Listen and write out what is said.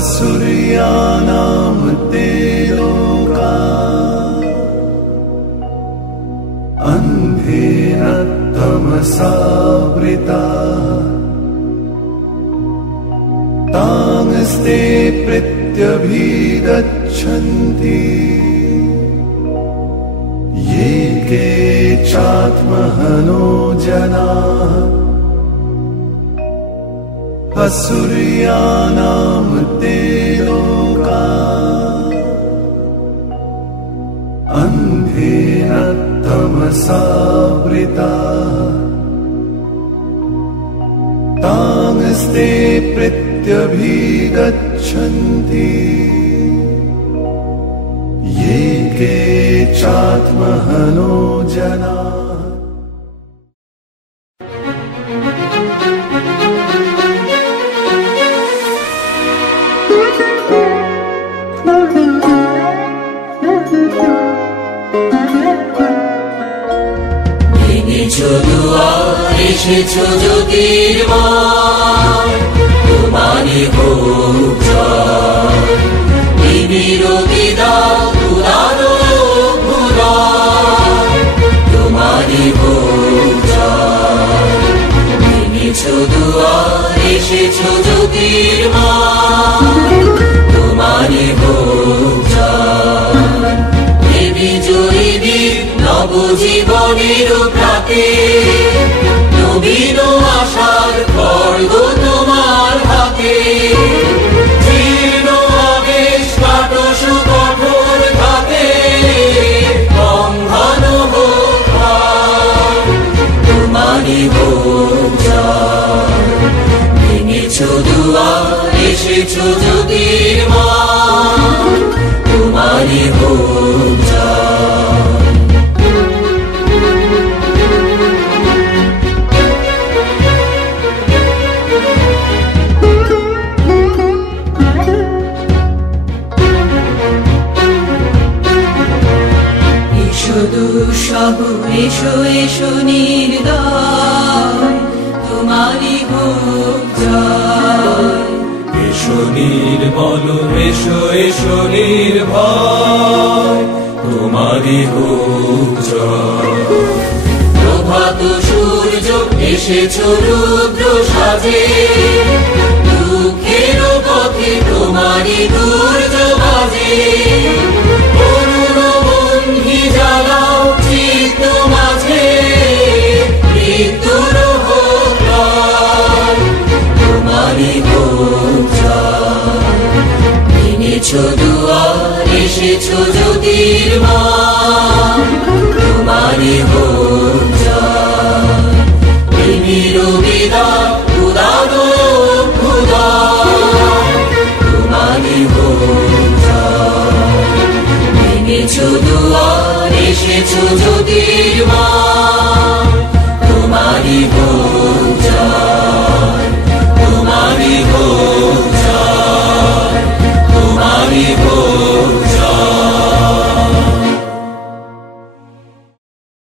सूर्यानां ते लोका अन्धेन तमसावृता तांस्ते प्रत्यभिगच्छन्ति ये केचात्महनो जनाः सूर्यानां ते लोका अन्धेन तमसावृता तांस्ते प्रत्यभिगच्छन्ति ये केचात्महनो जनाः। এসেছো জ্যোতির্ময় তোমারই হোক জয় নিবিড় বিদাত উদারো ভুলয় তোমারই হোক জয় এনেছো দুয়ার এসেছো জ্যোতির্ময় তোমারই হোক জয় দেবী জয়ী নবজীবনের প্রাতে নবীন আশার খড়গ তোমার হাতে জীর্ণ আবেশ কাটো সুকঠোর ঘাতে বন্ধন হোক তোমারই হোক জয় ভেঙেছো দুয়ার এসেছো জ্যোতির্ময় তোমারই হোক জয়। দুঃসহ এসো এসো নির্দয় তোমারই হোক জয় এসো নির্বল এসো এসো নির্ভয় তোমারই হোক জয় প্রভাত সূর্য এসেছো রুদ্র সাজে দুঃখের পথে তোমারই দুর্য বাজে এনেছো দুয়ার এসেছো জ্যোতির্ময়